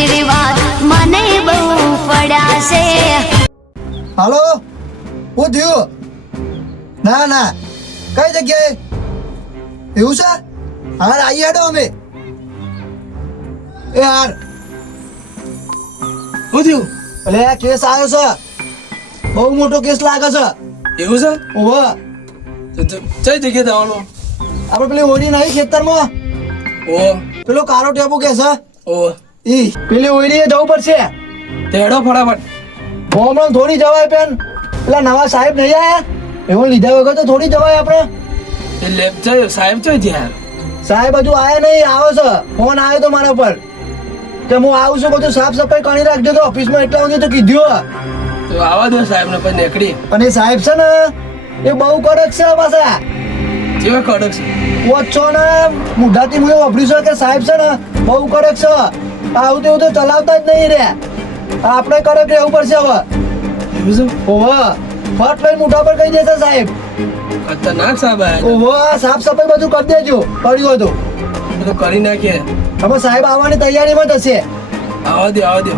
આશીર્વાદ મને બહુ પડ્યા છે. હાલો, હું થયું? ના ના, કઈ જગ્યાએ? એવું છે? હાર આવીએ હેડો અમે. એ હાર શું થયું? એટલે આ કેસ આવ્યો છે, બહુ મોટો કેસ લાગે છે. એવું છે? ઓહો, કઈ જગ્યાએ જવાનું? આપણે પેલી ઓડી નહીં ખેતરમાં, ઓ પેલો કારો ટેબુ કે છે ઓ ઈ પેલી ઓડીએ જવું પડશે. તેડો ફટાફટ. હમણાં થોડી જવાય પેન, પેલા નવા સાહેબ નહીં આયા, એવો લીધા વગર તો થોડી જવાય આપણે. એ લેબ છે સાહેબ છે ત્યાં. સાહેબ હજુ આયા નહીં, આવે છે. ફોન આવ્યો તો મારા પર કે હું આવું છું, બધું સાફ સફાઈ કરી રાખજો તો ઓફિસમાં. એટલા સુધી તો કીધું. તો આવા દો સાહેબ ને પછી નીકળી. અને સાહેબ છે ને એ બહુ કડક છે પાછા. જેવા કડક છે. ઓછો ને મુઢાથી મુએ વાપર્યું છે કે સાહેબ છે ને બહુ કડક છે. આવું તેવું તો ચલાવતા જ નહીં રે. આપણે કડક રહેવું પડશે હવે. એવું છે? ઓહો, ફટ લઈને મોઢા પર કહી દેશે સાહેબ. ખતરનાક સાહેબ આયા. ઓહો, સાફ સફાઈ બધું કરી દેજો, પડ્યું હતું. બધું કરી નાખીએ. હવે સાહેબ આવવાની તૈયારીમાં જ હશે. આવા દો આવા દો.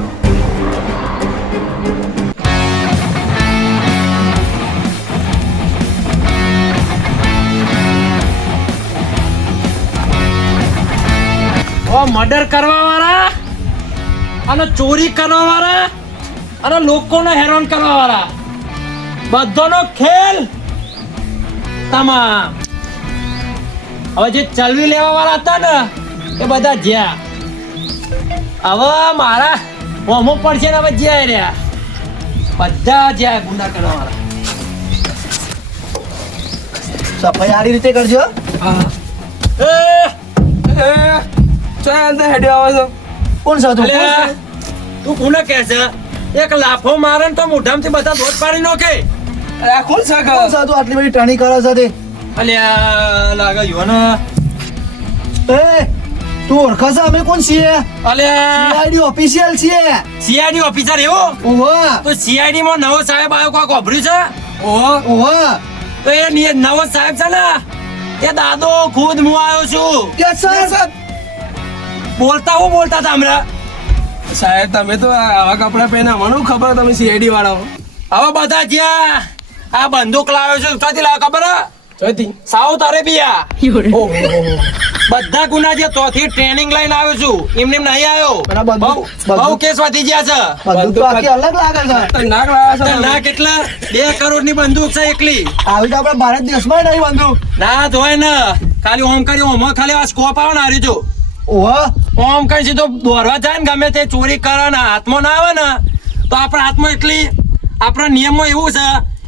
મર્ડર કરવા વાળા અને ચોરી કરવા વાળા અને લોકોને હેરાન કરવા વાળા બધાનો ખેલ તમામ. હવે જે ચલવી લેવા વાળા હતા ને એ બધા જ્યાં. હવે મારા હોમો પડશે ને હવે જ્યાં રહ્યા બધા જ્યાં ગુના કરવા વાળા. સફાઈ સારી રીતે કરજો. હા. ચાલ અંદર હેડ્યો આવે છે. કોણ સાધુ? અલ્યા, તું કોને કહે છે? એક લાફો મારે ને તો મોઢામાંથી બધા દોત પાડી નાખે. અરે આ કોણ છે? કોણ સાધુ આટલી બધી ટણી કરે છે? અલ્યા લાગે યુવાન. એ તું ઓળખે છે અમે કોણ છીએ? અલ્યા સીઆઈડી ઓફિશિયલ છીએ. સીઆઈડી ઓફિસર એવો? ઓહો તો સીઆઈડી માં નવો સાહેબ આવ્યો, કોઈ વાપર્યું છે? ઓહો ઓહો, તો એ નવો સાહેબ છે ને એ દાદો ખુદ હું આવ્યો છું. Yes sir. બોલતા હતા હમણાં. સાહેબ તમે તો આવા કપડા પહેર્યા, મને ખબર તમે સીઆઈડી વાળા હો. હવે બધા જ્યાં આ બંદૂક લાવ્યો છે ક્યાંથી લાવ્યો ખબર હે? જોઈતી. South Arabia. ઓહો બધા ગુના જે તોથી ટ્રેનિંગ લઈને આવ્યો છું, એમને એમ નહીં આવ્યો. બરાબર, બંદૂક- બહુ કેસ વધી ગયા છે. બધું તો આખી અલગ લાગે છે. નાક લાયા છે ના કેટલા 2 કરોડ ની બંદૂક છે એકલી. આવી તો આપણા ભારત દેશમાં નહીં બંદૂક. ના ધોય ને ખાલી ઓમ કરી ઓમ ખાલી આ સ્કોપ આવે ને હારી જો ઓહો, ઓમ કઈ સીધો દોરવા જાય ને ગમે તે ચોરી કરે ને હાથમાં ના આવે ને તો આપણા હાથમાં એટલી આપણા નિયમમાં એવું છે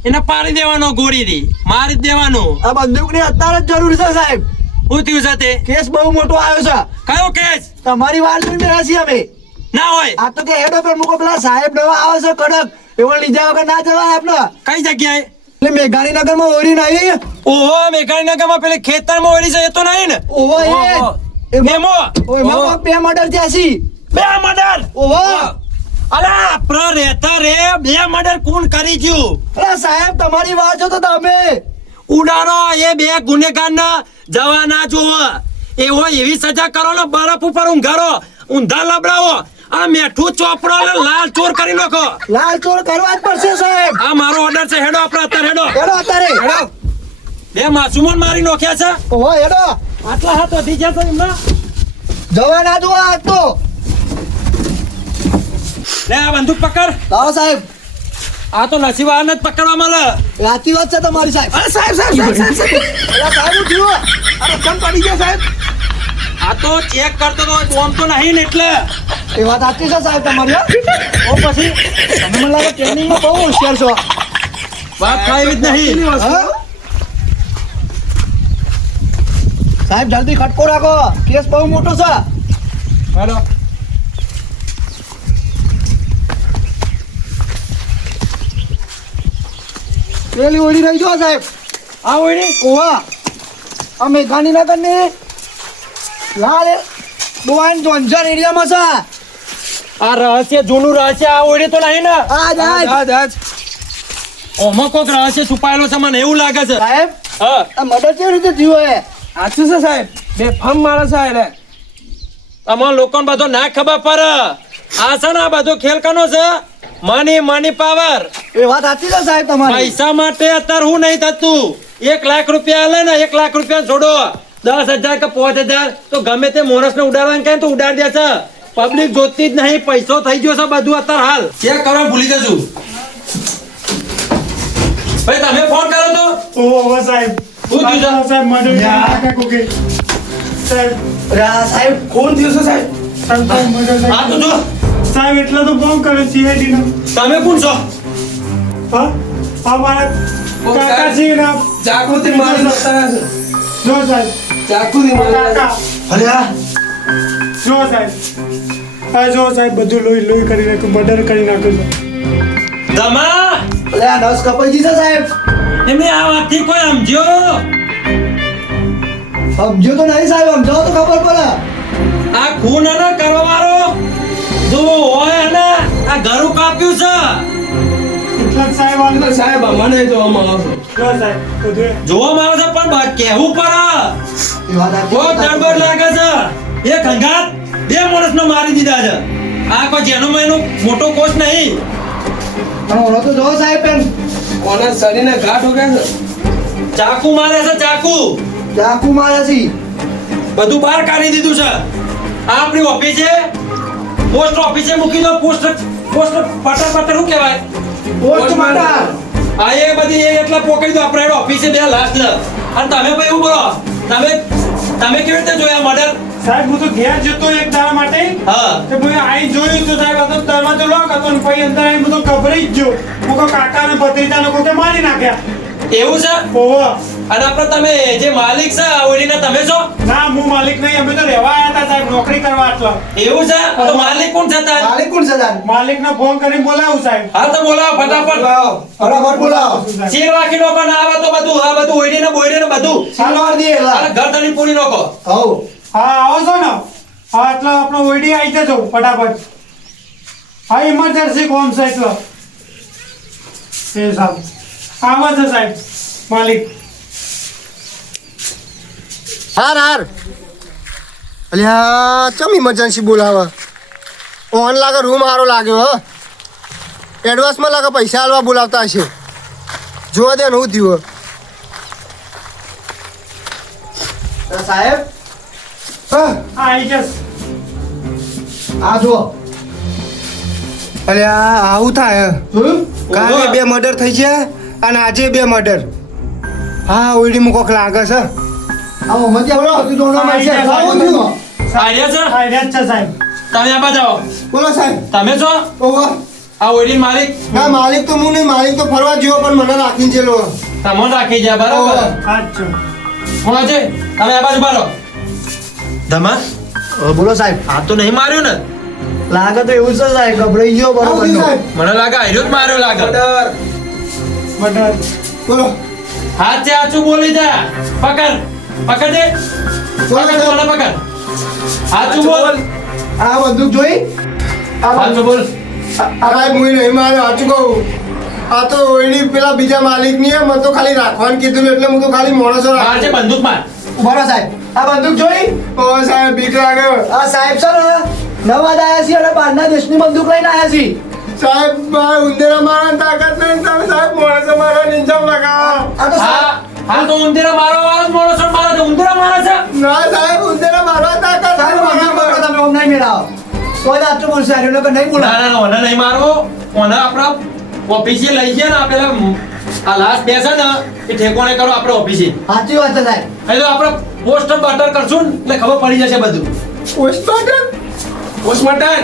એને પાડી દેવાનો ગોળીથી મારી જ દેવાનું. આ બંદૂકની અત્યારે જ જરૂર છે સાહેબ. શું થયું છે તે? કેસ બહુ મોટો આવ્યો છે. કયો કેસ? તમારી વાર જોઈને રહ્યા છીએ અમે. ના હોય. આ તો કે હેડ પર મૂકો, પેલા સાહેબ નવા આવે છે કડક, એવો લીધા વગર ના જવાય આપણે. કઈ જગ્યાએ? એટલે મેઘાણીનગરમાં ઓરી નહીં. ઓહો મેઘાણીનગરમાં પેલી ખેતરમાં ઓળી છે એ તો નહીં ને? ઓહો, ઓહો. મેમો એમાં 2 મર્ડર થયા છે. 2 મર્ડર. ઓહો, અલા આપણા રહેતા રે 2 મર્ડર કોણ કરી ગયું? અરે સાહેબ તમારી વાત જો તો તમે. ઉડાડો એ 2 ગુનેગારના જવા ના જોવો. એવો એવી સજા કરો ને બરફ ઉપર ઊંઘાડો, ઊંધા લબડાવો, આ મેઠું ચોપડો ને લાલ ચોર કરી નાખો. લાલ ચોર કરવા જ પડશે સાહેબ. આ મારો ઓર્ડર છે. હેડો આપણે અત્યારે હેડો. હેડો અત્યારે. હેડો. 2 માસૂમોને મારી નાખ્યા છે. ઓહો, હેડો. આટલા હાથ વધી ગયા છે એમના. જવા ના દો આજ તો. લે આ બંદૂક પકડ. લાવો સાહેબ. આ તો નસીબાન જ પકડવા મળે. સાચી વાત છે તમારી સાહેબ. અરે સાહેબ સાહેબ સાહેબ સાહેબ સાહેબ. અરે સાહેબ હું થયું? અરે કેમ પડી ગયા સાહેબ? આ તો ચેક કરતો તો બોમ્બ તો નહીં ને એટલે. એ વાત સાચી છે સાહેબ તમારી. હો? તો પછી તમે મને લાગે ટ્રેનિંગમાં બહુ હોશિયાર છો. વાત થાય એવી જ નહીં. હા? સાહેબ જલ્દી ખટકો રાખો, કેસ બહુ મોટો છે. હેડો. પેલી ઓળી રહી જો સાહેબ. આ ઓળી ઓવા અમે ગાંધીનગરની લાલ બોવાન જોન્સન એરિયામાં છે. આ રહસ્ય જૂનું રહસ્ય આ ઓળી તો નહીં ને? આજ આજ આજ ઓમાં કોઈક રહસ્ય છુપાયેલો છે મને એવું લાગે છે. સાહેબ હા આ મર્ડર કેવી રીતે થયું હે? સાચું છે સાહેબ. બે ફમ માણસ છે એટલે. તમારા લોકોને બધો ના ખબર પડે. આ છે ને આ બધો ખેલ કનો છે? Money power. એ વાત સાચી છે સાહેબ તમારી. પૈસા માટે અત્યારે હું નહીં થતું. 1 લાખ રૂપિયા આલે ને 1 લાખ રૂપિયા છોડો 10,000 કે 5,000 તો ગમે તે માણસને ઉડાડવાનું કહે તો ઉડાડી દે છે. પબ્લિક જોતી જ નહીં. પૈસો થઈ ગયો છે બધું અત્યારે હાલ. ચેક કરવા ભૂલી જશું. ભાઈ તમે ફોન કરો તો ઓ સાહેબ શું થયું છે? સાહેબ મર્ડર સાહેબ અરે આ સાહેબ કોણ થયું છે સાહેબ? મર્ડર આ તો જો સાહેબ એટલે તો ફોન કર્યો CID નો તમે કોણ છો? હા આ મારા કાકાજી ના ચાકુથી મારી નાખતા છે. જો સાહેબ ચાકુથી મારી કાકા અરે આ જો સાહેબ આ જો સાહેબ બધું લોહી કરી નાખ્યું મર્ડર કરી નાખ્યું છે. દમા અરે આ નસ કપાઈ ગઈ છે સાહેબ. એમને આ વાતથી કોઈ સમજો? સમજો તો નહીં સાહેબ, સમજાવો તો ખબર પડે. આ ખૂન હે ને કરવાવાળો જો હોય ને આ ઘરું કાપ્યું છે. એટલા જ સાહેબ એટલે સાહેબ મને જોવામાં આવશે. જો સાહેબ બધું જોવામાં આવે છે પણ કહેવું પડે. એ વાત સાચી કોઈ છે. ગડબડ લાગે છે. એક હંગાત 2 માણસનો મારી દીધા છે. આ કોઈ જેનો મહિનો મોટો કોચ નહીં. પણ ઓલો તો જો સાહેબ એમ ઓના શરીરને ઘા ઠોક્યા છે. ચાકુ મારે છે ચાકુ. ચાકુ મારે છે. બધું બહાર કાઢી દીધું છે. આ આપણી ઓફિસ છે. પોસ્ટ ઓફિસે મૂકી દો. પોસ્ટ પટર શું કહેવાય? Post master. આ એ બધી એ એટલા પોકડી દો આપણે ઓફિસે 2 લાખ ને. અને તમે ભાઈ એવું બોલો તમે કેવી રીતે જોયા મર્ડર? સાહેબ હું તો ઘેર જતો એક દાડા માટે હા તો ભાઈ આઈ જોયું તો સાહેબ આ તો દરવાજો લોક હતો ને પછી અંદર આવીને બધો ગભરાઈ જ ગયો. હું કહું કાકા ને ભત્રીજાને કોઈ મારી નાખ્યા. એવું છે? ઓહો અને આપણે તમે જે માલિક છે આ ઓડીના તમે છો? ના હું માલિક નહીં અમે તો રહેવા આવ્યા હતા સાહેબ નોકરી કરવા આટલા. એવું છે? તો માલિક કોણ છે તાર? માલિક કોણ છે તાર? માલિક ને ફોન કરીને બોલાવું સાહેબ. હા તો બોલાવો ફટાફટ. ફટાફટ બોલાવો. ચીર વાકી નો પણ આવે તો બધું આ બધું ઓડીને બોડીને બધું સાલવાર દે એલા. અને ઘર ધણી પૂરી નાખો. હઉ. હા આવો છો ને હા એટલે આપણો ઓઈડી આવી જજો ફટાફટ. હા ઇમરજન્સી કોમ છે એટલે એ સાહેબ આવો છે સાહેબ માલિક. હાર અલ્યા ચમ ઇમરજન્સી બોલાવે ઓન લાગે રૂમ હારો લાગ્યો હ એડવાન્સમાં લાગે પૈસા આલવા બોલાવતા હશે જોવા દે ને હું થયું સાહેબ હા આવી જશ આ જો અલ્યા આવું થાય જોયું? કાલે 2 મર્ડર થઈ ગયા અને આજે 2 મર્ડર હા ઓઈડીમાં કોક લાગે છે આ મોહમ્મદ આવડો તું જોનો મારશે. આવું થયું. આઈડિયા છે? આઈડિયા જ છે સાહેબ. તમે આ બાજુ આવો. બોલો સાહેબ તમે છો ઓહો આ ઓડી માલિક? ના માલિક તો હું નહીં માલિક તો ફરવા જ્યો પણ મને રાખીને ચેલો તમને રાખી જાય બરાબર. આ જ છો. કોણ છે? તમે આ બાજુ બારો. ધમા બોલો સાહેબ. આ તો નહીં માર્યો ને? લાગે તો એવું છે સાહેબ, ગભરાઈ ગયો બરોબર નો. મને લાગે આર્યો જ માર્યો લાગે. મર્ડર બોલો હાથ છે આચું બોલી જા. પકડ પકડ દે. પકડ મને પકડ. હાચું બોલ. આ બંદૂક જોઈ? હાચું બોલ. અરે હું નહીં મારે સાચું કહું આ તો ઓઈડી પેલા બીજા માલિક ની મને તો ખાલી રાખવાનું કીધું એટલે હું તો ખાલી માણસો માર છે બંદૂક માર. ઉભા રહો સાહેબ. આ બંદૂક જોઈ? ઓ સાહેબ બીક લાગે આ સાહેબ છે ને નવા આયા છે અને બહારના દેશની બંદૂક લઈને આયા છે. સાહેબ મારા ઉંદેરા મારવાની તાકાત નહીં તમે સાહેબ માણસો મારા નિંજામ લગાવો આ તો હા હા તો ઉંદીરા મારવા વાળો જ માણસો મારે છે. ઉંદીરા મારે છે. ના સાહેબ ઉંદેરા મારવા તાકાત સાહેબ બંદૂક પકડો તમે ઓમ નહીં મેળાવો. કોઈ આટલું બોલશે આર્યો નકર નહીં બોલા. ના ના ઓને નહીં મારવો. ઓને આપણા ઓફિસે લઈ ગયા ને આ પેલા આ લાસ્ટ બેસે ને એ ઠેકોણે કરો આપણે ઓફિસે. સાચી વાત છે સાહેબ. એ તો આપણે પોસ્ટ બટર કરશું ને એટલે ખબર પડી જશે બધું. પોસ્ટમાર્ટમ પોસ્ટમાર્ટમ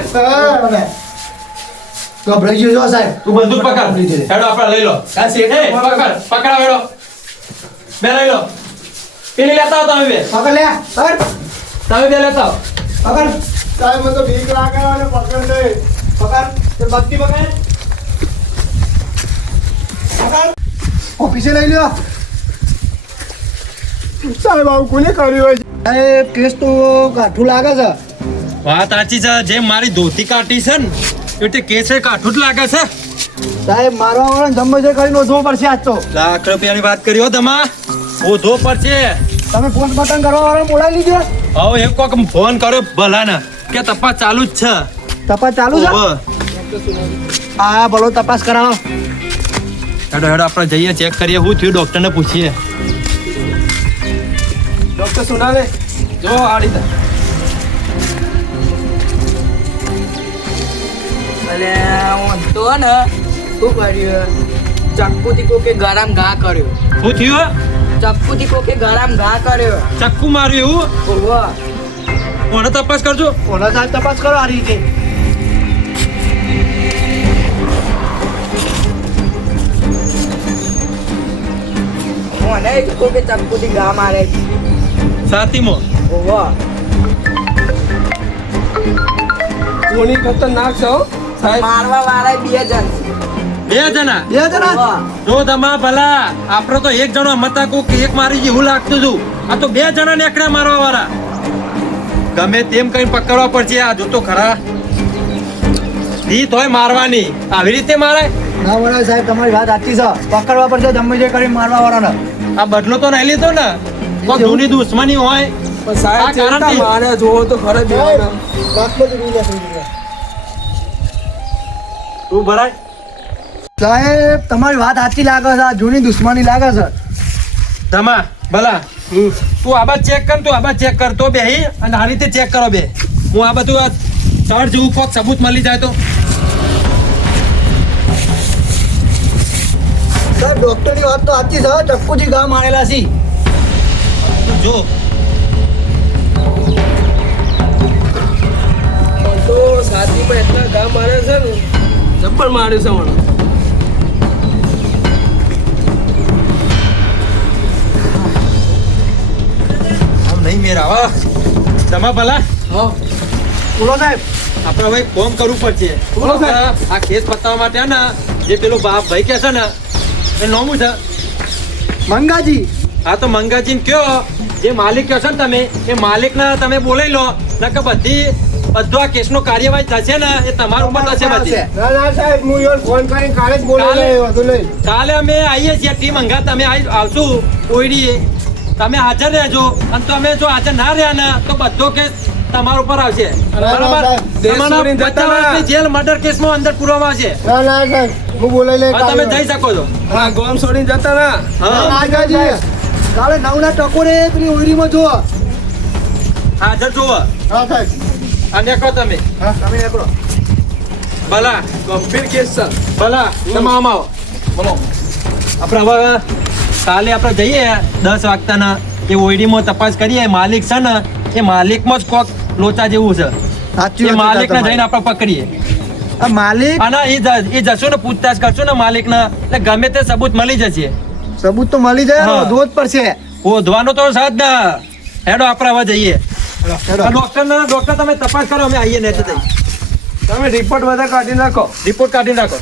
ગભરાઈ ગયો છો સાહેબ. તું બંદૂક પકડ. હેડો આપણે લઈ લો. આ શેઠ એ પકડ પકડાવ હેડો. બે લઈ લો. પેલી લેતા આવો તમે બે. પકડ લે. પકડ. તમે બે લેતા આવો. પકડ. સાહેબ મને તો બીક લાગે અને પકડ દે પકડ. તે બત્તી પકડ. પકડ. ઓફિસે લઈ લ્યો. સાહેબ આવું કોને કર્યું હોય સાહેબ કેસ તો કાઠું લાગે છે. વાત સાચી છે. જે મારી ધોતી કાઢી છે ને એટલે કેસ કાઠું જ લાગે છે. સાહેબ મારવા વાળા જમ્મે છે કરીને ઓછવો પડશે આજ તો. લાખ રૂપિયાની વાત કરી હો તમા. ઓધો પડશે. તમે પોસ્ટ બટન કરવા વાળા બોલાવી લીધો. હવે એક કોક ફોન કર્યો ભલાના કે તપાસ ચાલુ જ છે. તપાસ ચાલુ છે ઓવે. હા ભલો તપાસ કરાવો. હેડો હેડો આપણે જઈએ ચેક કરીએ શું થયું ડોક્ટરને પૂછીએ. ડોક્ટર સુનાલે જો આ રીતે અલે હું તો ને શું કર્યું ચક્કુથી કોકે ગરમ ઘા કર્યો શું થયું? ચક્કુથી કોકે ગરમ ઘા કર્યો ચક્કુ માર્યું એવું? ઓહો કોને તપાસ કરજો? ઓલા સાહેબ તપાસ કરો આ રીતે. મને કોકે ચક્કુથી ઘા મારે સાતીમાં ઓહો કોની ખતરનાક છે હો, સાહેબ. મારવા વાળા 2 જણ 2 જણા. બે જણા ઓહો. જો તમા ભલા આપણે તો એક જણો મતા કોક એક મારી જેવું લાગતું હતું. આ તો 2 જણા નીકળ્યા મારવા વાળા. ગમે તેમ કઈ પકડવા પડશે. આ જોતો ખરા રીત હોય મારવાની. આવી રીતે મારાય? ના વડા સાહેબ તમારી વાત સાચી છે. પકડવા પડશે ગમે તે કરી મારવા વાળાને. આ બદલો તો નહીં લીધો ને? કોઈ જૂની દુશ્મની હોય પણ સાહેબ આ કારણથી- ચેતા મારે જોવો તો ખરે બેવાને. તું ભરાય. સાહેબ તમારી વાત સાચી લાગે છે. આ જૂની દુશ્મની લાગે છે. ધમા ભલા તું આ બાદ ચેક કર. તું આ બાદ ચેક કર તો બેહી અને આ રીતે ચેક કરો બે. હું આ બધું આ ચડ જેવું કોક સબૂત મળી જાય તો. સાહેબ ડોક્ટરની વાત તો સાચી છે. ચક્કુથી ઘા મારેલા છે. તું જો પણ તો છાતીમાં એટલા ઘા મારે છે ને જબ્બર મારે છે મને. આમ નહીં મેર આવા. ધમા ભલા બોલો સાહેબ. આપણે હવે ફોન કરવું પડશે. બોલો સાહેબ. આ કેસ પતાવવા માટે હે ને જે પેલો બાપ ભાઈ કે છે ને એ નોમું છે. મંગાજી હા તો મંગાજીને કયો જે માલિક કહો છો ને તમે એ માલિકને તમે બોલાવી લો ને કે બધો આ કેસનો કાર્યવાહી થશે ને એ તમારા ઉપર થશે બધી. ના ના સાહેબ હું યો ફોન કરીને કાલે જ બોલાવી લઈ વધુ નહીં. કાલે અમે આવીએ છીએ ટીમ અંગા તમે આવશું ઓઈડીએ તમે હાજર રહેજો અને તમે જો હાજર ના રહ્યા ને તો બધો કેસ તમારા ઉપર આવશે બરાબર. દેશ તમારા છોડીને જતા 50 વર્ષની જેલ મર્ડર કેસમાં અંદર પૂરવામાં આવશે. ના ના સાહેબ હું બોલાવી લઈ હવે તમે જઈ શકો છો. હા ગોમ છોડીને જતા ના. હા મંગાજી કાલે 9 ના ટકોરે પેલી ઓયરીમાં જુઓ. હાજર જોવો હા સાહેબ અને કહો તમે તમે નીકળો. ભલા ગંભીર કેસ છે. ભલા તમે આમ આવો. બોલો. આપણે હવે કાલે આપણે જઈએ 10 વાગતાના એ ઓઈડીમાં તપાસ કરીએ. માલિક છે ને એ માલિકમાં જ કોક લોચા જેવું છે. સાચી એ વાત માલિકને છે જઈને આપણે પકડીએ આ માલિક અને એ જશું ને પૂછતાછ કરશું ને માલિકને એટલે ગમે તે સબૂત મળી જશે. સબૂત તો મળી જાય હા. ને ધોધ પડશે. શોધવાનો તો સાથ ના. હેડો આપણે હવે જઈએ. હેડો. ડોક્ટર તમે તપાસ કરો અમે આવીએ ને જઈ તમે રિપોર્ટ બધા કાઢી નાખો. રિપોર્ટ કાઢી નાખો.